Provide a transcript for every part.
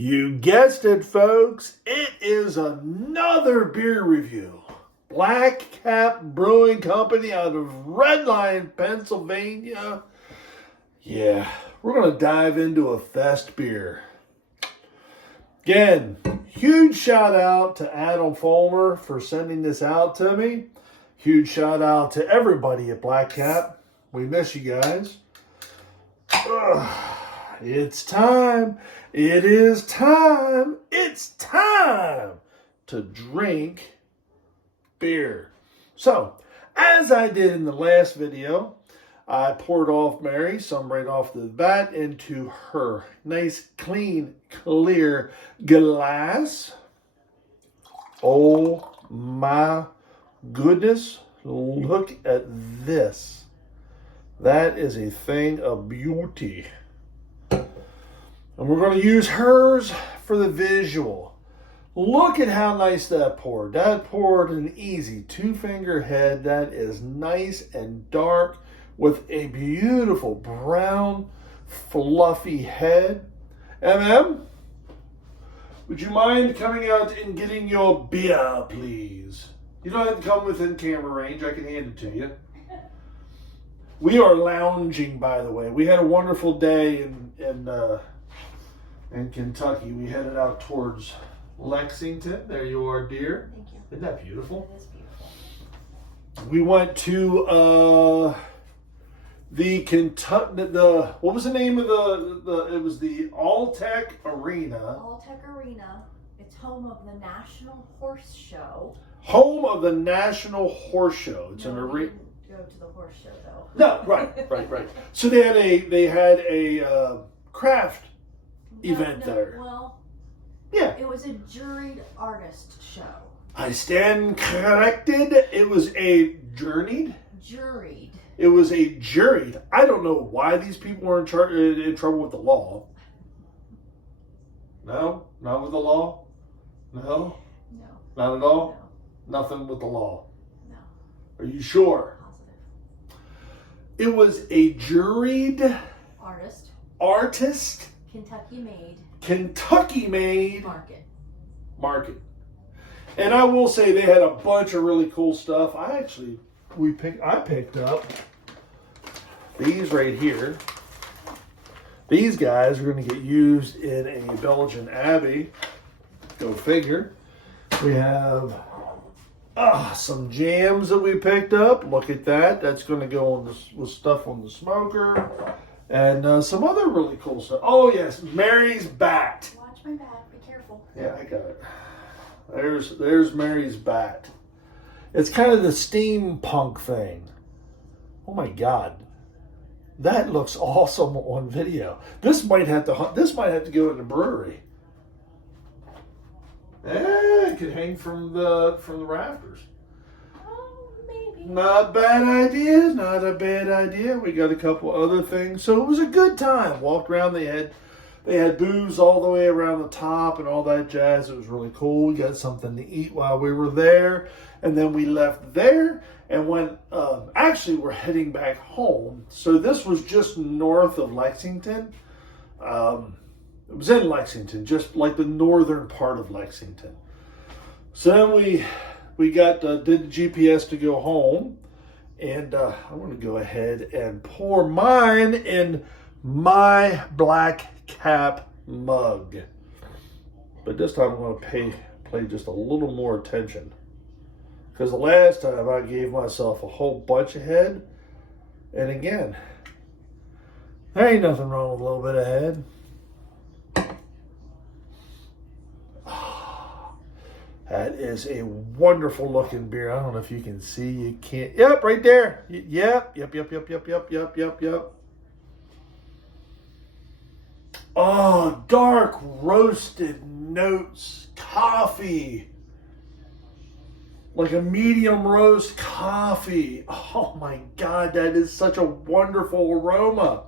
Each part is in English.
You guessed it, folks. It is another beer review. Blackcap Brewing Company out of Red Lion, Pennsylvania. Yeah, we're going to dive into a Festbier. Again, huge shout out to Adam Fulmer for sending this out to me. Huge shout out to everybody at Blackcap. We miss you guys. It's time. It is time. It's time to drink beer. So, as I did in the last video, I poured off Mary some right off the bat into her nice, clean, clear glass. Oh my goodness, look at this. That is a thing of beauty. And we're going to use hers for the visual. Look at how nice that poured. That poured an easy 2-finger head. That is nice and dark with a beautiful brown, fluffy head. Would you mind coming out and getting your beer, please? You don't have to come within camera range. I can hand it to you. We are lounging, by the way. We had a wonderful day in Kentucky. We headed out towards Lexington. There you are, dear. Thank you. Isn't that beautiful? It is beautiful. We went to the Kentucky. What was the name of the? It was the Alltech Arena. Alltech Arena. It's home of the National Horse Show. Home of the National Horse Show. It's an arena. Go to the horse show though. No, right. So they had a craft event there. Well, yeah. It was a juried artist show. I stand corrected. It was a journeyed. Juried. It was a juried. I don't know why these people were in trouble with the law. No, not with the law. No, not at all. No. Nothing with the law. No. Are you sure? It was a juried artist. Kentucky made market. And I will say they had a bunch of really cool stuff. I picked up these right here. These guys are going to get used in a Belgian Abbey. Go figure. We have some jams that we picked up. Look at that. That's going to go on with stuff on the smoker. And some other really cool stuff. Oh, yes. Mary's bat. Watch my bat. Be careful. Yeah, I got it. There's Mary's bat. It's kind of the steampunk thing. Oh, my God. That looks awesome on video. This might have to go in the brewery. It could hang from the rafters. Oh, maybe. Not bad idea. Not a bad idea. We got a couple other things. So it was a good time. Walked around. They had booze all the way around the top and all that jazz. It was really cool. We got something to eat while we were there. And then we left there and went, actually we're heading back home. So this was just north of Lexington. It was in Lexington, just like the northern part of Lexington. So then we did the GPS to go home, and I want to go ahead and pour mine in my Blackcap mug. But this time I'm going to play just a little more attention, because the last time I gave myself a whole bunch of head, and again, there ain't nothing wrong with a little bit of head. That is a wonderful looking beer. I don't know if you can see. You can't. Yep, right there. Yep. Oh, dark roasted notes. Coffee. Like a medium roast coffee. Oh my God, that is such a wonderful aroma.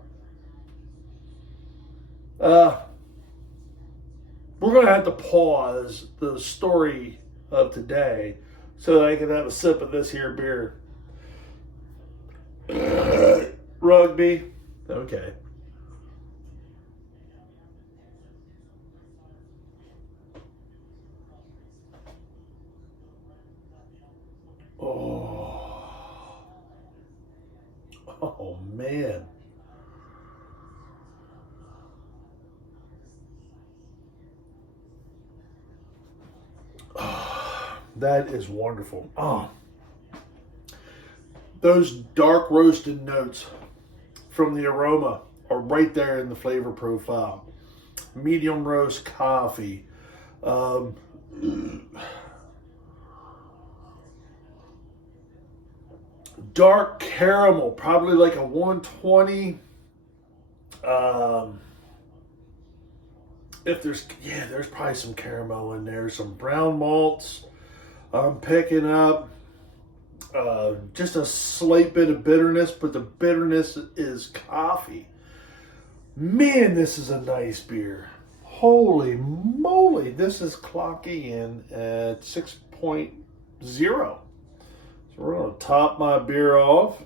We're going to have to pause the story of today so that I can have a sip of this here beer. Rugby. Okay. Oh, man. Oh, that is wonderful. Oh, those dark roasted notes from the aroma are right there in the flavor profile. Medium roast coffee. Dark caramel, probably like a 120. If there's probably some caramel in there, some brown malts. I'm picking up just a slight bit of bitterness, but the bitterness is coffee. Man, this is a nice beer. Holy moly, this is clocking in at 6.0. So we're going to top my beer off.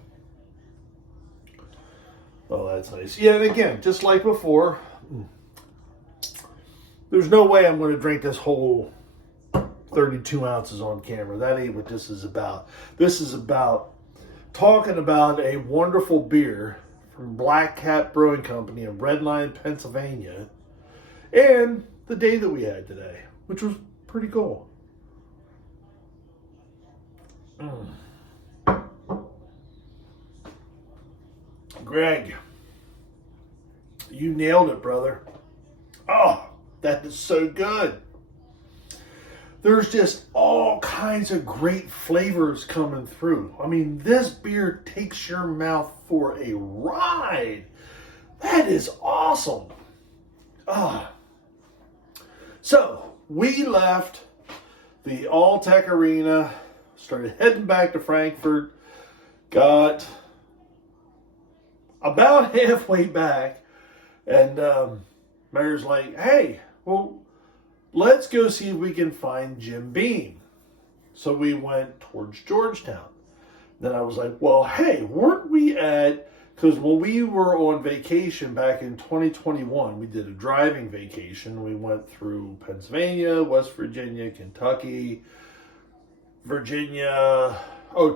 Oh, that's nice. Yeah, and again, just like before, there's no way I'm going to drink this whole 32 ounces on camera. That ain't what this is about. This is about talking about a wonderful beer from Blackcap Brewing Company in Red Line, Pennsylvania, and the day that we had today, which was pretty cool. Greg, you nailed it, brother. Oh, that is so good. There's just all kinds of great flavors coming through. I mean, this beer takes your mouth for a ride. That is awesome. Ah. So, we left the Alltech Arena, started heading back to Frankfurt, got about halfway back, and Mayor's like, hey, well, let's go see if we can find Jim Beam. So we went towards Georgetown. Then I was like, well, hey, weren't we at, because when we were on vacation back in 2021, we did a driving vacation. We went through Pennsylvania, West Virginia, Kentucky,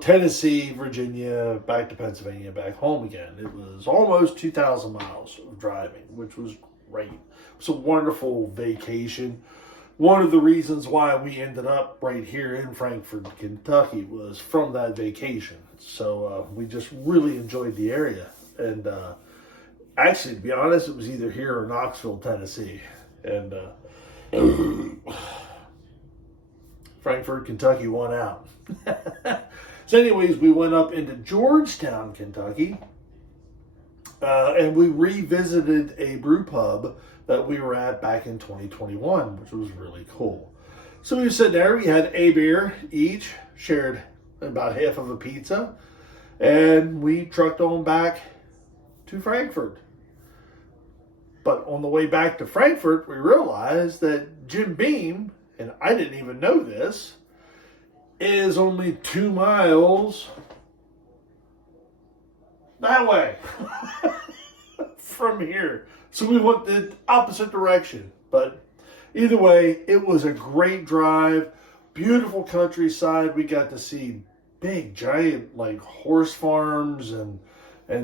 Tennessee, Virginia, back to Pennsylvania, back home again. It was almost 2,000 miles of driving, which was great. It was a wonderful vacation. One of the reasons why we ended up right here in Frankfort, Kentucky was from that vacation. So we just really enjoyed the area. And actually, to be honest, it was either here or Knoxville, Tennessee. And Frankfort, Kentucky won out. So anyways, we went up into Georgetown, Kentucky. And we revisited a brew pub that we were at back in 2021, which was really cool. So we were sitting there, we had a beer each, shared about half of a pizza, and we trucked on back to Frankfurt. But on the way back to Frankfurt, we realized that Jim Beam, and I didn't even know this, is only 2 miles that way from here. So we went the opposite direction. But either way, it was a great drive. Beautiful countryside. We got to see big, giant, like horse farms and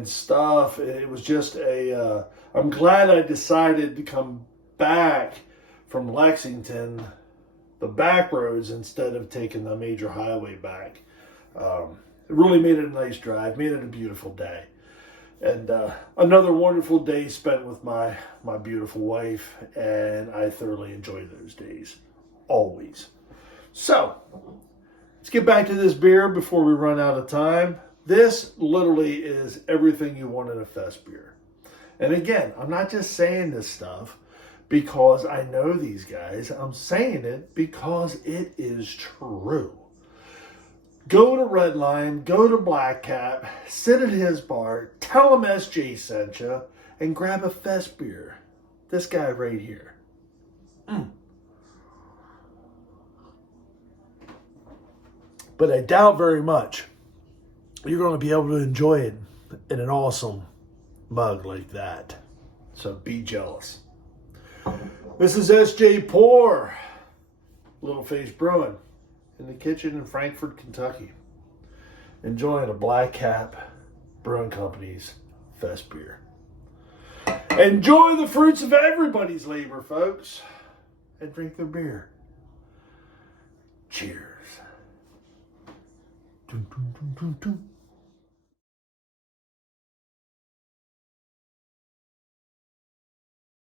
stuff. It was just I'm glad I decided to come back from Lexington, the back roads, instead of taking the major highway back. It really made it a nice drive, made it a beautiful day. And another wonderful day spent with my beautiful wife, and I thoroughly enjoy those days, always. So, let's get back to this beer before we run out of time. This literally is everything you want in a Festbier. And again, I'm not just saying this stuff because I know these guys. I'm saying it because it is true. Go to Redline, go to Blackcap, sit at his bar, tell him SJ sent you, and grab a Festbier. This guy right here. But I doubt very much you're going to be able to enjoy it in an awesome mug like that. So be jealous. This is SJ Pour, Little Face Brewing, in the kitchen in Frankfort, Kentucky. Enjoying a Blackcap Brewing Company's Festbier. Enjoy the fruits of everybody's labor, folks, and drink their beer. Cheers. Dun, dun, dun, dun, dun.